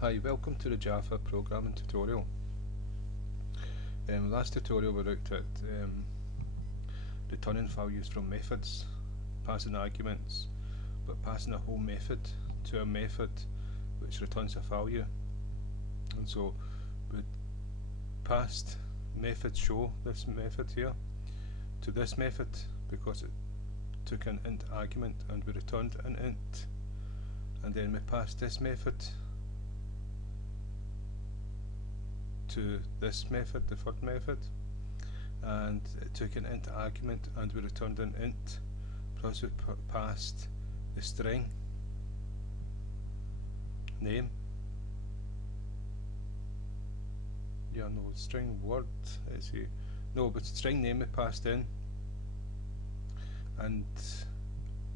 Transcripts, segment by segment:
Hi, welcome to the Java programming tutorial. Last tutorial we looked at returning values from methods, passing arguments, but passing a whole method to a method which returns a value. And so we passed method show, this method here, to this method because it took an int argument and we returned an int. And then we passed this method to this method, the third method, and it took an int argument and we returned an int, plus we passed the string name, string word, but string name we passed in, and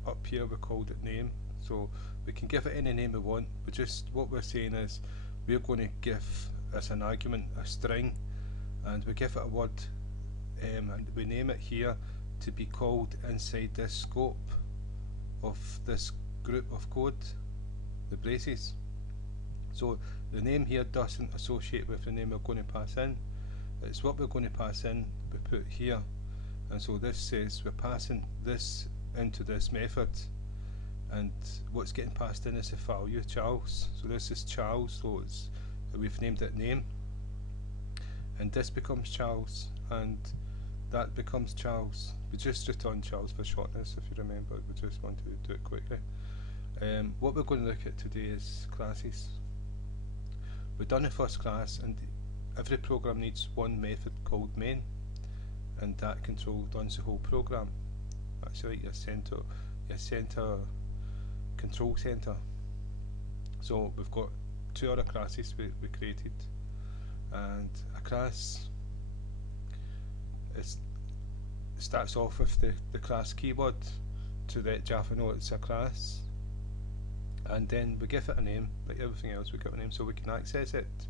up here we called it name. So we can give it any name we want, but just what we're saying is we're going to give as an argument a string, and we give it a word, and we name it here to be called inside this scope of this group of code, the braces. So the name here doesn't associate with the name we're going to pass in, it's what we're going to pass in we put here. And so this says we're passing this into this method, and what's getting passed in is the value Charles. So this is Charles, so we've named it name, and this becomes Charles, and that becomes Charles. We just return Charles for shortness, if you remember. We just want to do it quickly. What we're going to look at today is classes. We've done the first class, and every program needs one method called main, and that control runs the whole program. That's like your center control center. So we've got two other classes we created, and a class starts off with the class keyword to let Java know it's a class, and then we give it a name. Like everything else, we give it a name so we can access it.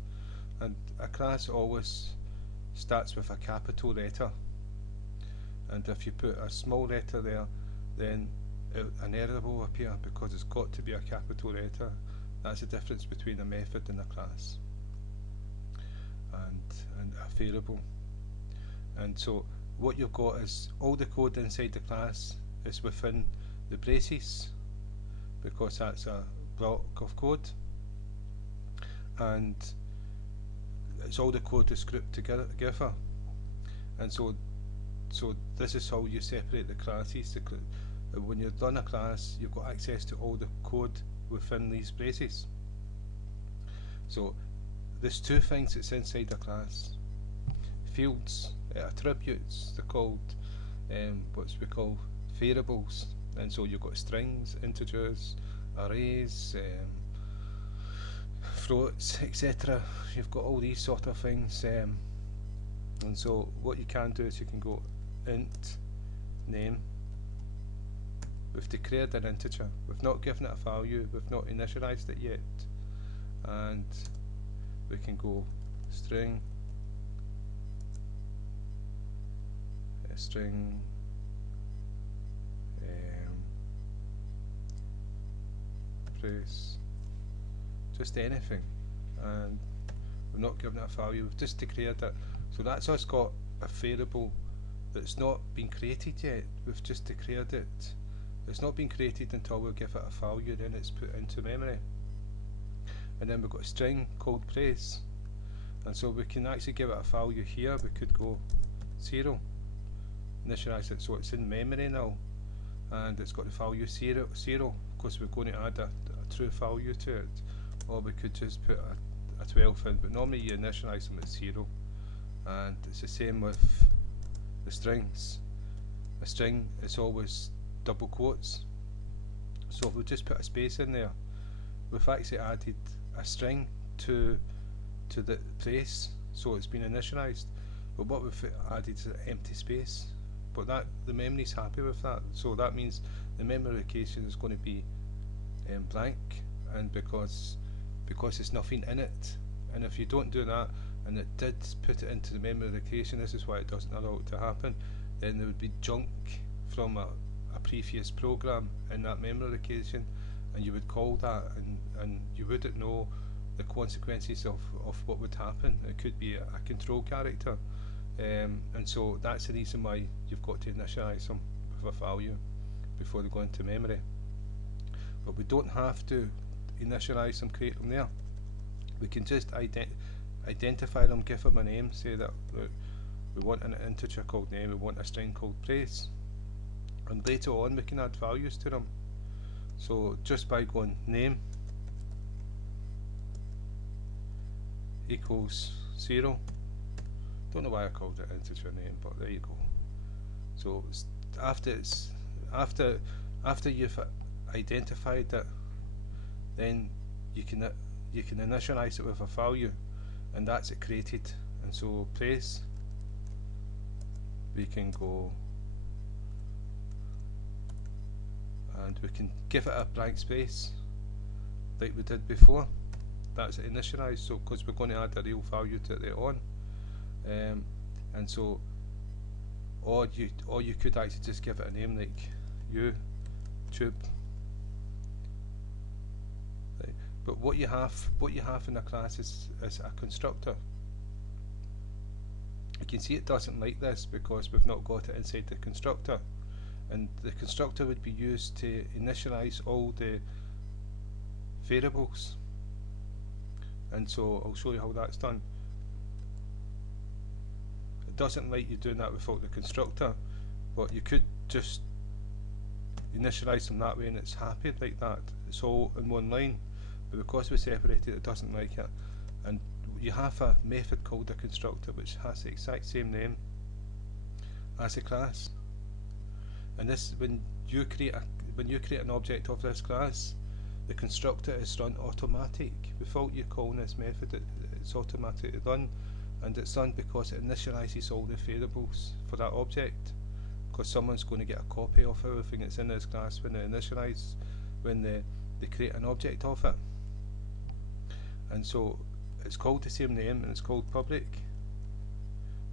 And a class always starts with a capital letter, and if you put a small letter there, then an error will appear because it's got to be a capital letter. That's the difference between a method and a class, and a variable. And so what you've got is all the code inside the class is within the braces, because that's a block of code, and it's all the code is grouped together. And so this is how you separate the classes. When you run a class, you've got access to all the code within these braces. So there's two things that's inside a class: fields, attributes. They're called what we call variables. And so you've got strings, integers, arrays, floats, etc. You've got all these sort of things, and so what you can do is you can go int name. We've declared an integer, we've not given it a value, we've not initialized it yet, and we can go string place, just anything, and we've not given it a value, we've just declared it. So that's us got a variable that's not been created yet, we've just declared it. It's not been created until we give it a value, then it's put into memory. And then we've got a string called place, and so we can actually give it a value here. We could go 0, initialize it so it's in memory now, and it's got the value 0, because we're going to add a true value to it. Or we could just put a 12 in, but normally you initialize them at 0. And it's the same with the strings. A string is always double quotes, so if we just put a space in there, we've actually added a string to the place, so it's been initialized. But what we've added is an empty space, but that the memory's happy with that, so that means the memory location is going to be blank, and because there's nothing in it. And if you don't do that, and it did put it into the memory location, this is why it doesn't allow it to happen, then there would be junk from a previous program in that memory location, and you would call that, and you wouldn't know the consequences of what would happen. It could be a control character, and so that's the reason why you've got to initialize them with a value before they go into memory. But we don't have to initialize them, create them there. We can just identify them, give them a name, say that we want an integer called name, we want a string called place, and later on we can add values to them. So just by going name equals 0, don't know why I called it integer name, but there you go. So after you've identified it, then you can initialize it with a value, and that's it created. And so place, we can go and we can give it a blank space like we did before. That's it initialized, so because we're going to add a real value to it later on, and so or you could actually just give it a name like YouTube. Right. But what you have in a class is a constructor. You can see it doesn't like this because we've not got it inside the constructor, and the constructor would be used to initialize all the variables. And so I'll show you how that's done. It doesn't like you doing that without the constructor, but you could just initialize them that way and it's happy like that. It's all in one line, but because we separated it doesn't like it. And you have a method called a constructor which has the exact same name as a class. And this, when you create an object of this class, the constructor is run automatic without you calling this method. It's automatically done, and it's done because it initializes all the variables for that object, because someone's going to get a copy of everything that's in this class when they create an object of it. And so it's called the same name, and it's called public.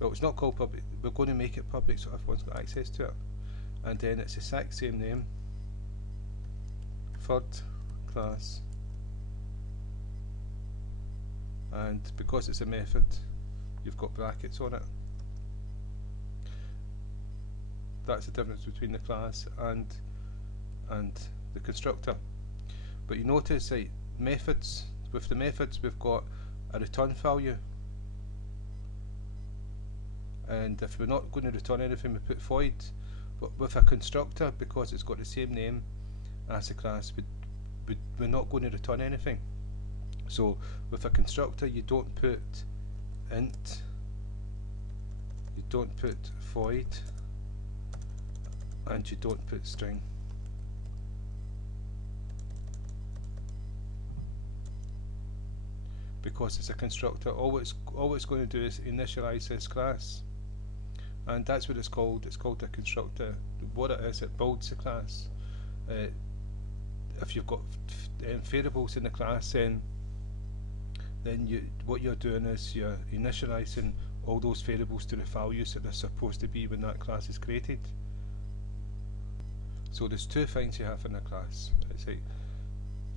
Well, it's not called public, we're going to make it public so everyone's got access to it. And then it's the exact same name, third class, and because it's a method you've got brackets on it. That's the difference between the class and the constructor. But you notice that methods, with the methods we've got a return value, and if we're not going to return anything we put void. But with a constructor, because it's got the same name as the class, we're not going to return anything. So with a constructor you don't put int, you don't put void, and you don't put string. Because it's a constructor, all it's going to do is initialize this class. And that's what it's called. It's called a constructor. What it is, it builds the class. If you've got variables in the class, then what you're doing is you're initializing all those variables to the values that they're supposed to be when that class is created. So there's two things you have in a class. It's like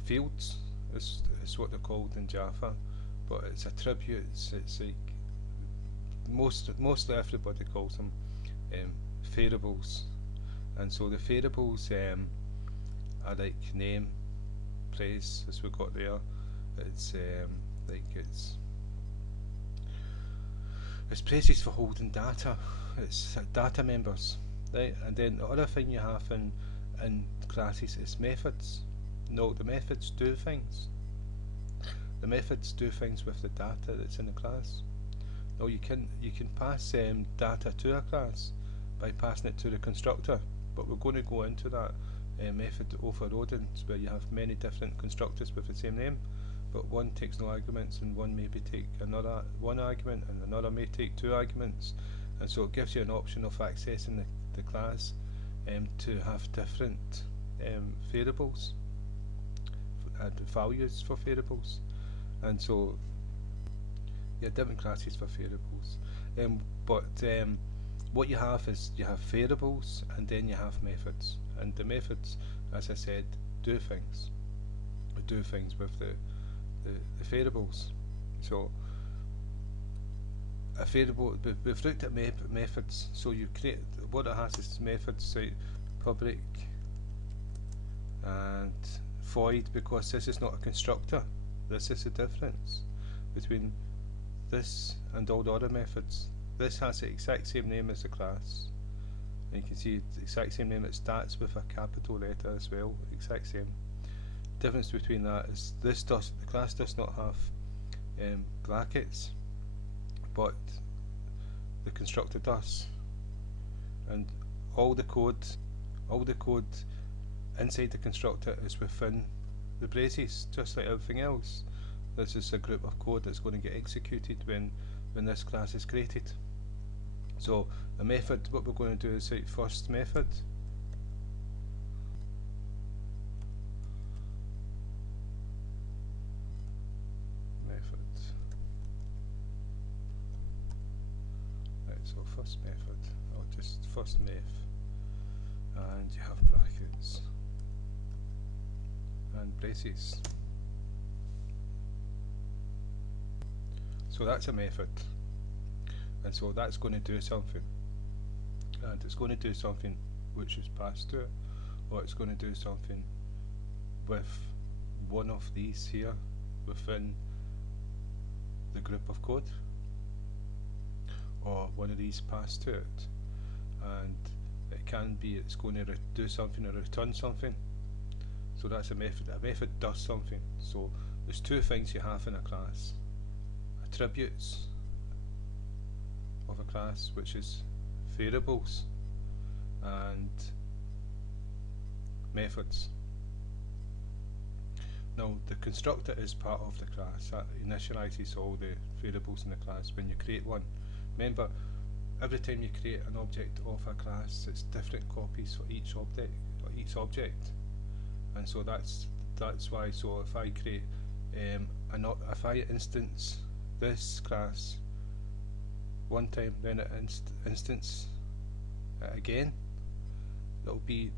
fields is what they're called in Java, but it's attributes. It's like mostly everybody calls them variables, and so the variables are like name, place, as we got there. It's like it's places for holding data. It's data members, right? And then the other thing you have in classes is methods. No, the methods do things. The methods do things with the data that's in the class. Now you can pass data to a class by passing it to the constructor, but we're going to go into that method overloading, where you have many different constructors with the same name, but one takes no arguments and one maybe take one argument and another may take 2 arguments, and so it gives you an option of accessing the class to have different variables and values for variables. And so you have different classes for variables, but what you have is you have variables and then you have methods, and the methods, as I said, do things. We do things with the the variables. So a variable, we've looked at methods, so you create, what it has is methods like public and void, because this is not a constructor. This is the difference between this and all the other methods. This has the exact same name as the class, and you can see the exact same name. It starts with a capital letter as well, exact same. Difference between that is the class does not have brackets, but the constructor does, and all the code inside the constructor is within the braces, just like everything else. This is a group of code that's going to get executed when this class is created. So a method, what we're going to do is write first method. So first method, or just first meth, and you have brackets and braces. So that's a method, and so that's going to do something, and it's going to do something which is passed to it, or it's going to do something with one of these here within the group of code, or one of these passed to it, and it can be it's going to do something or return something. So that's a method. A method does something. So there's two things you have in a class: attributes of a class, which is variables, and methods. Now the constructor is part of the class. That initializes all the variables in the class when you create one. Remember, every time you create an object of a class, it's different copies for each object, and so that's why. So if I create if I instance this class one time, then it instance it again, it'll be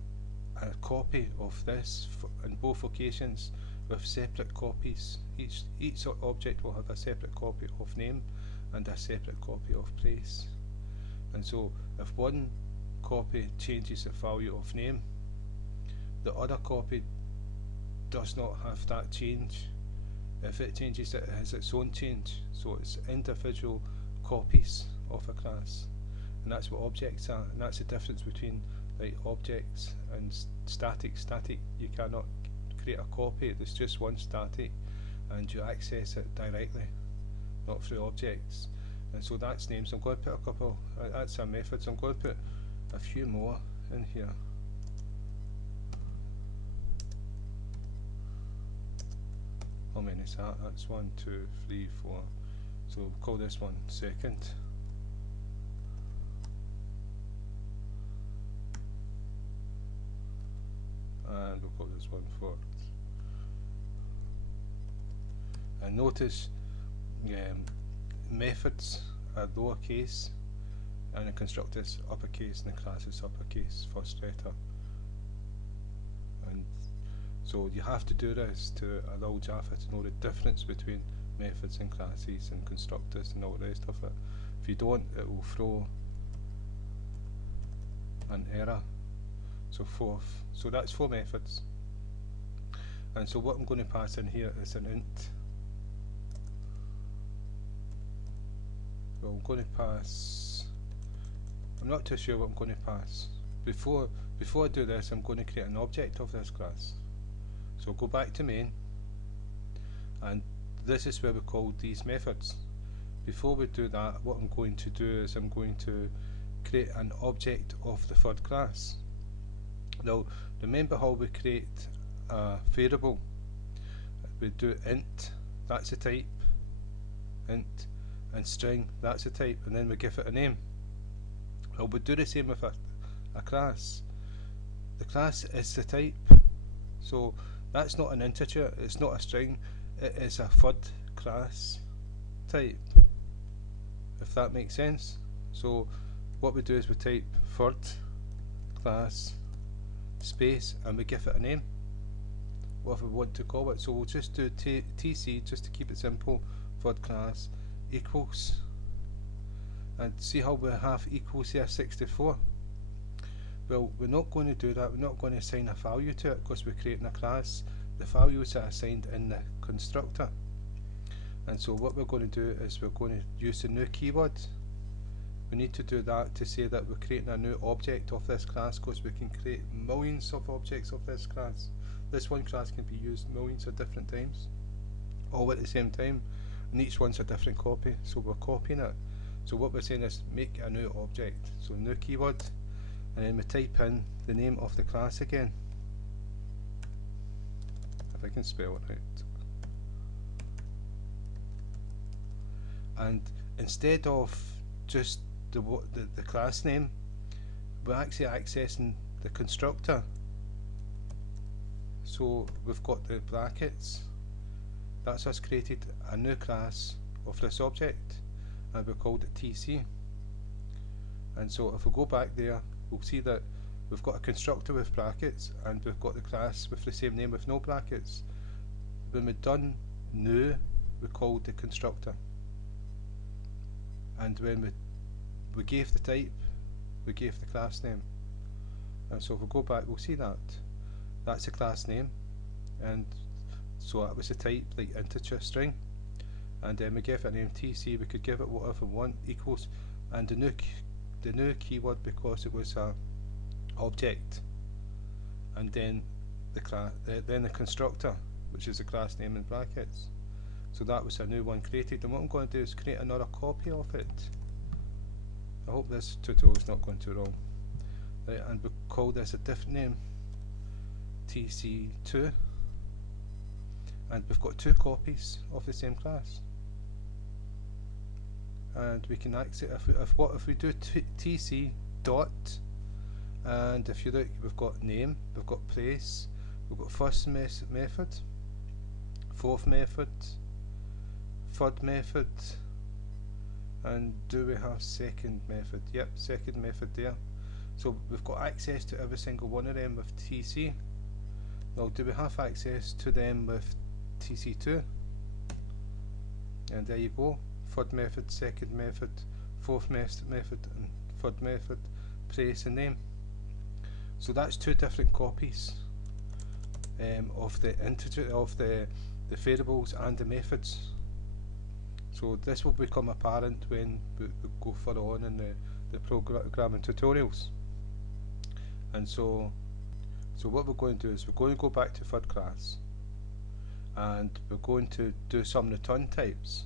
a copy of this in both occasions with separate copies. Each object will have a separate copy of name and a separate copy of place. And so if one copy changes the value of name, the other copy does not have that change. If it changes, it has its own change. So it's individual copies of a class, and that's what objects are, and that's the difference between like objects and static. Static, you cannot create a copy. There's just one static, and you access it directly, not through objects. And so that's names. I'm going to put a couple, that's our methods. I'm going to put a few more in here. How many is that? That's 1, 2, 3, 4. So we'll call this one second. And we'll call this one fourth. And notice methods are lowercase, and the constructor is uppercase, and the class is uppercase, first letter. And so you have to do this to allow Java to know the difference between methods and classes and constructors and all the rest of it. If you don't, it will throw an error. So fourth. So that's 4 methods. And so what I'm going to pass in here is an int. Well, I'm going to pass, I'm not too sure what I'm going to pass. Before I do this, I'm going to create an object of this class. So go back to main, and this is where we call these methods. Before we do that, what I'm going to do is I'm going to create an object of the third class. Now remember how we create a variable. We do int, that's a type, int, and string, that's a type, and then we give it a name. Well, we do the same with a class. The class is the type, so that's not an integer, it's not a string, it is a third class type, if that makes sense. So what we do is we type third class space and we give it a name. whatever we want to call it. So we'll just do TC, just to keep it simple, for the class equals, and see how we have equals here 64. Well, we're not going to do that. We're not going to assign a value to it because we're creating a class. The values are assigned in the constructor. And so what we're going to do is we're going to use the new keyword. We need to do that to say that we're creating a new object of this class, because we can create millions of objects of this class. This one class can be used millions of different times, all at the same time, and each one's a different copy, so we're copying it. So what we're saying is make a new object. So new keyword, and then we type in the name of the class again, if I can spell it right. And instead of just the class name, we're actually accessing the constructor. So we've got the brackets. That's us created a new class of this object, and we called it TC. And so if we go back there, we'll see that we've got a constructor with brackets, and we've got the class with the same name with no brackets. When we've done new, we called the constructor, and when we gave the type, we gave the class name. And so if we go back, we'll see that that's the class name, and so that was the type, like integer string, and then we gave it a name TC. We could give it whatever we want, equals, and the new keyword, because it was a object, and then the constructor, which is the class name in brackets. So that was a new one created, and what I'm going to do is create another copy of it. I hope this tutorial is not going too wrong. Right, and we'll call this a different name, TC2, and we've got two copies of the same class. And we can access if we do TC dot, and if you look, we've got name, we've got place, we've got first method, fourth method, third method, and do we have second method? Yep, second method there. So we've got access to every single one of them with TC. Now, do we have access to them with TC2? And there you go. Third method, second method, fourth method, and third method, place and name. So that's two different copies of the integer, of the variables and the methods. So this will become apparent when we go further on in the programming tutorials. And so what we're going to do is we're going to go back to third class, and we're going to do some return types.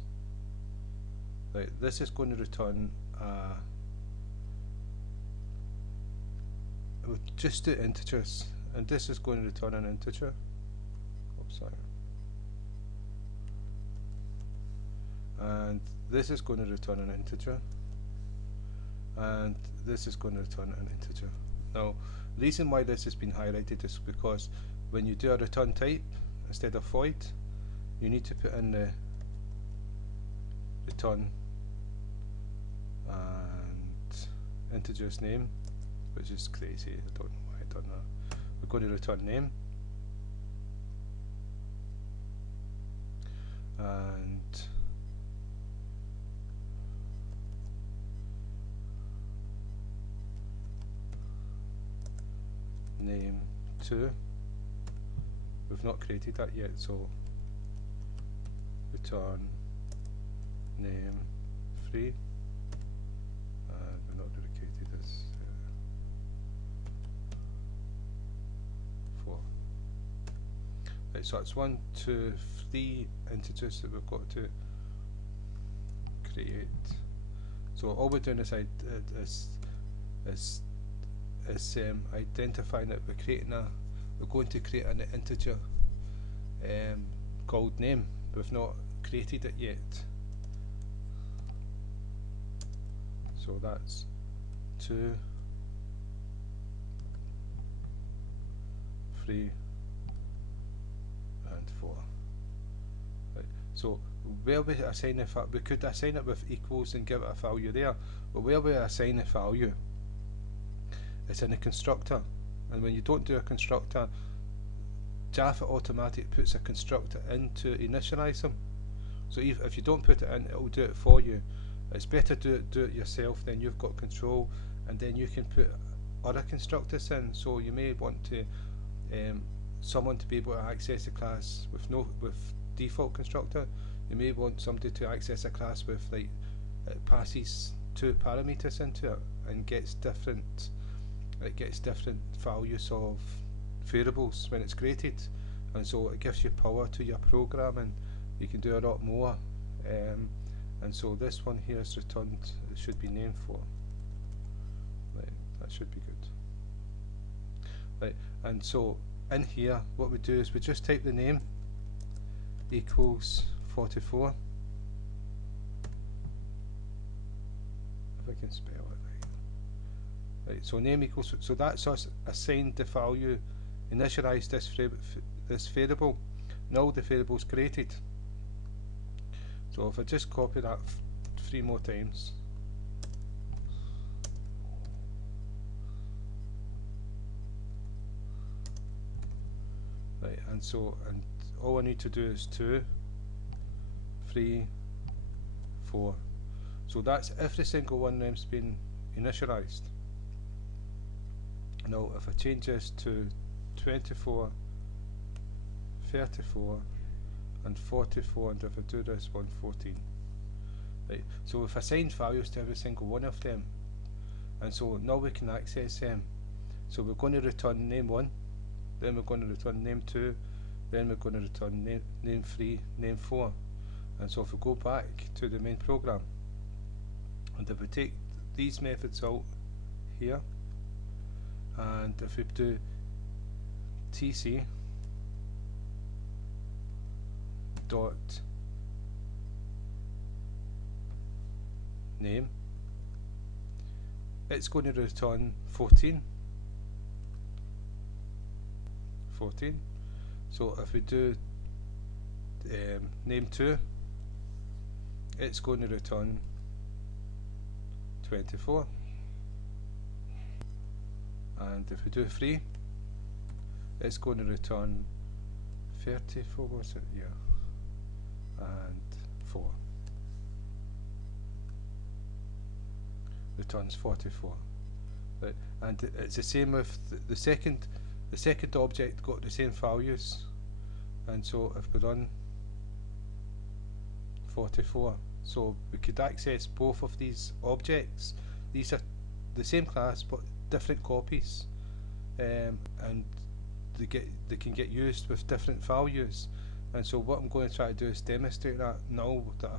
Right, this is going to return we'll just do integers, and this is going to return an integer. Oops, sorry. And this is going to return an integer, and this is going to return an integer. Now, the reason why this has been highlighted is because when you do a return type instead of void, you need to put in the return and integer's name, which is crazy. I don't know why I done that. We're going to return name, and name 2. We've not created that yet, so return name 3, and we've not really created this 4. Right, so it's 1, 2, 3 integers that we've got to create. So all we're doing is identifying that we're going to create an integer called name. We've not created it yet. So that's 2, 3, and 4. Right. So where we assign we could assign it with equals and give it a value there, but where we assign a value, it's in a constructor. And when you don't do a constructor, Java automatically puts a constructor in to initialize them. So if you don't put it in, it will do it for you. It's better do it yourself, then you've got control, and then you can put other constructors in. So you may want to someone to be able to access a class with default constructor. You may want somebody to access a class with, like, it passes 2 parameters into it and gets different values of variables when it's created, and so it gives you power to your programming. You can do a lot more, and so this one here is returned. It should be named for. Right, that should be good. Right, and so in here, what we do is we just type the name equals 44. If I can spell it right. Right, so name equals, so that's us assigned the value, initialize this variable. Now the variable is created. So if I just copy that 3 more times, right, and all I need to do is 2, 3, 4. So that's every single one of them's been initialized. Now if I change this to 24, 34 and 44, and if I do this one, 14. Right, so we've assigned values to every single one of them, and so now we can access them. So we're going to return name 1, then we're going to return name 2, then we're going to return name 3, name 4. And so if we go back to the main program, and if we take these methods out here, and if we do tc dot name, it's going to return 14. So if we do name 2, it's going to return 24. And if we do 3, it's going to return 34, was it? Yeah. And 4. Returns 44. Right. And it's the same with the second object, got the same values, and so if we run 44, so we could access both of these objects. These are the same class but different copies, and they can get used with different values. And so what I'm going to try to do is demonstrate that now that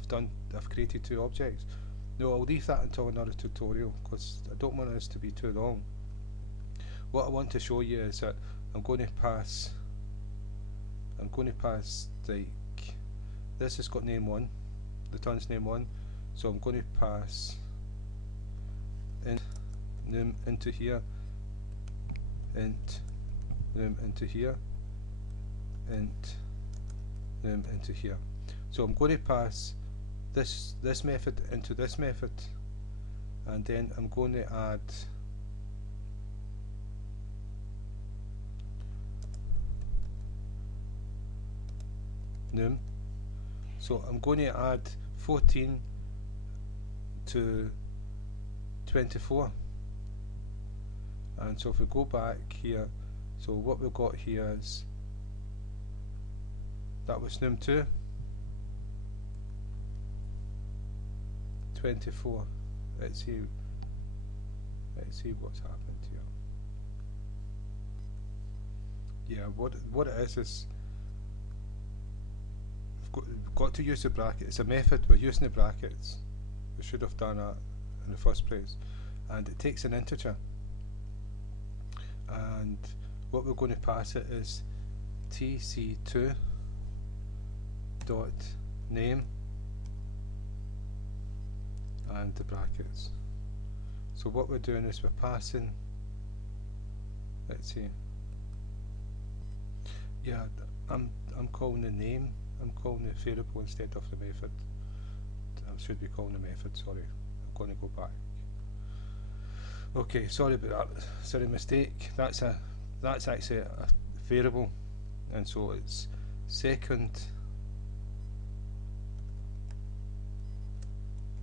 I've created 2 objects. No, I'll leave that until another tutorial because I don't want this to be too long. What I want to show you is that I'm going to pass like this has got name 1, returns name 1, so I'm going to pass num into here, int num into here, int num into here. So I'm going to pass this method into this method, and then I'm going to add num. So I'm going to add 14 to 24, and so if we go back here, so what we've got here is that was num 2, 24. Let's see what's happened here. Yeah, what it is we've got to use the bracket. It's a method, we're using the brackets. We should have done that in the first place. And it takes an integer, and what we're going to pass it is tc2 dot name and the brackets. So what we're doing is we're passing, let's see, yeah, I'm calling the name, I'm calling the variable instead of the method. I should be calling the method, sorry. I'm going to go back. Okay, sorry about that. Sorry, mistake. That's actually a variable, and so it's second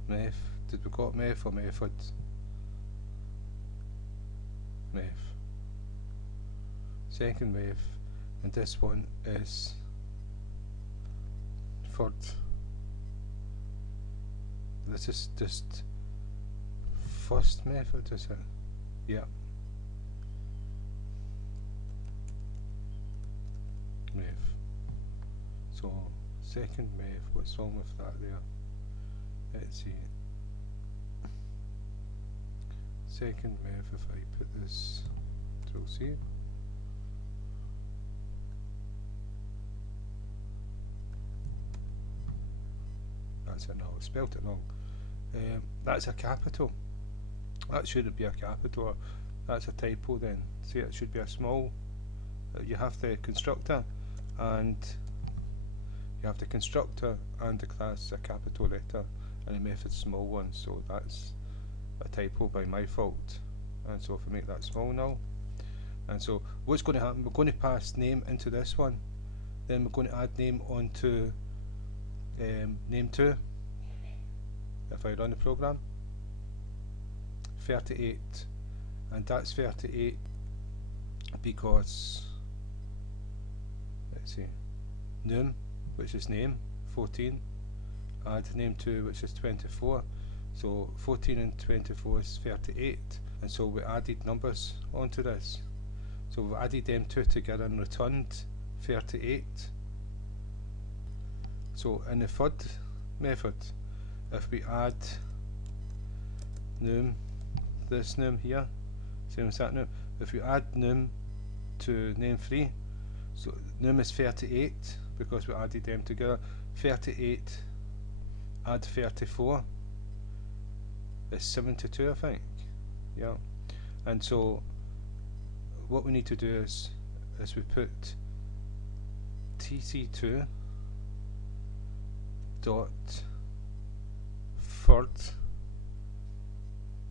meth. Did we got meth or method? Meth. Second meth, and this one is third. This is just first method, is it? Yeah. Meth. So second meth, what's wrong with that there? Let's see. Second meth, if I put this, Control C. That's it, no, I spelled it wrong. That's a capital. That shouldn't be a capital. That's a typo then. See, it should be a small. You have the constructor and the class a capital letter and the method small one, so that's a typo by my fault. And so if we make that small now, and so what's going to happen, we're going to pass name into this one, then we're going to add name onto name 2. If I run the program, 38, and that's 38 because, let's see, num, which is name, 14, add name 2, which is 24, so 14 and 24 is 38, and so we added numbers onto this, so we've added them two together and returned 38. So in the third method, if we add num, this num here, same as that num, if we add num to name 3, so num is 38 because we added them together, 38 add 34 is 72, I think, yeah. And so what we need to do is we put tc2 dot third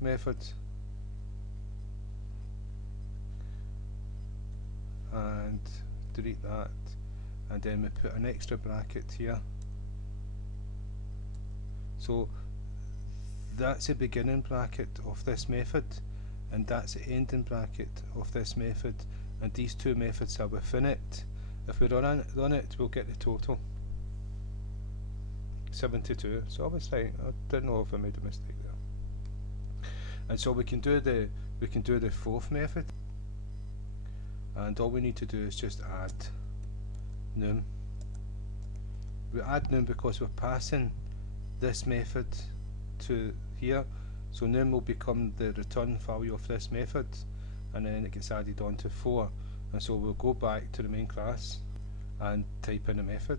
method and delete that, and then we put an extra bracket here, so that's the beginning bracket of this method and that's the ending bracket of this method, and these two methods are within it. If we run it, we'll get the total 72. So obviously I didn't know if I made a mistake there. And so we can do the fourth method, and all we need to do is just add num. We add num because we're passing this method to here, so num will become the return value of this method, and then it gets added on to 4, and so we'll go back to the main class and type in a method.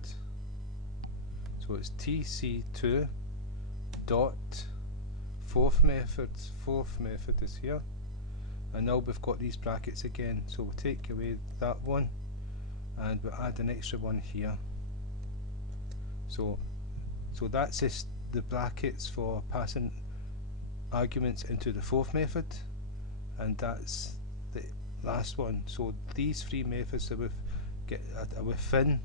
So it's tc2 dot fourth method is here, and now we've got these brackets again, so we'll take away that one and we'll add an extra one here. So that's just the brackets for passing arguments into the fourth method, and that's the last one. So these three methods are within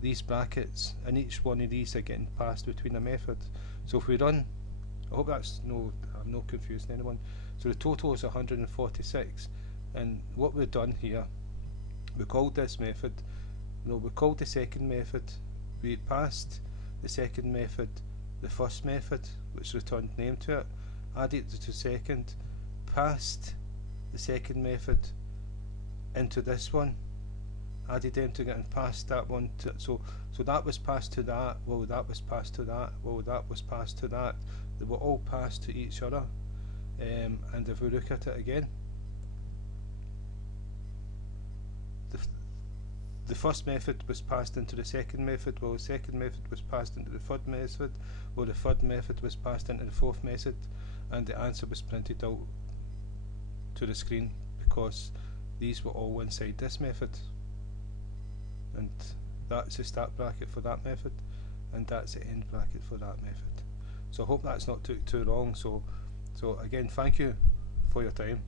these brackets, and each one of these are getting passed between a method. So if we run, I hope that's I'm not confusing anyone. So the total is 146, and what we've done here, we called this method, we called the second method, we passed the second method the first method, which returned name to it, added it to second, passed the second method into this one, added them together and passed that one to, so that was passed to that, well that was passed to that, well that was passed to that, they were all passed to each other. And if we look at it again, the first method was passed into the second method, well the second method was passed into the third method, well the third method was passed into the fourth method, and the answer was printed out to the screen because these were all inside this method. And that's the start bracket for that method, and that's the end bracket for that method. So I hope that's not too long. So again, thank you for your time.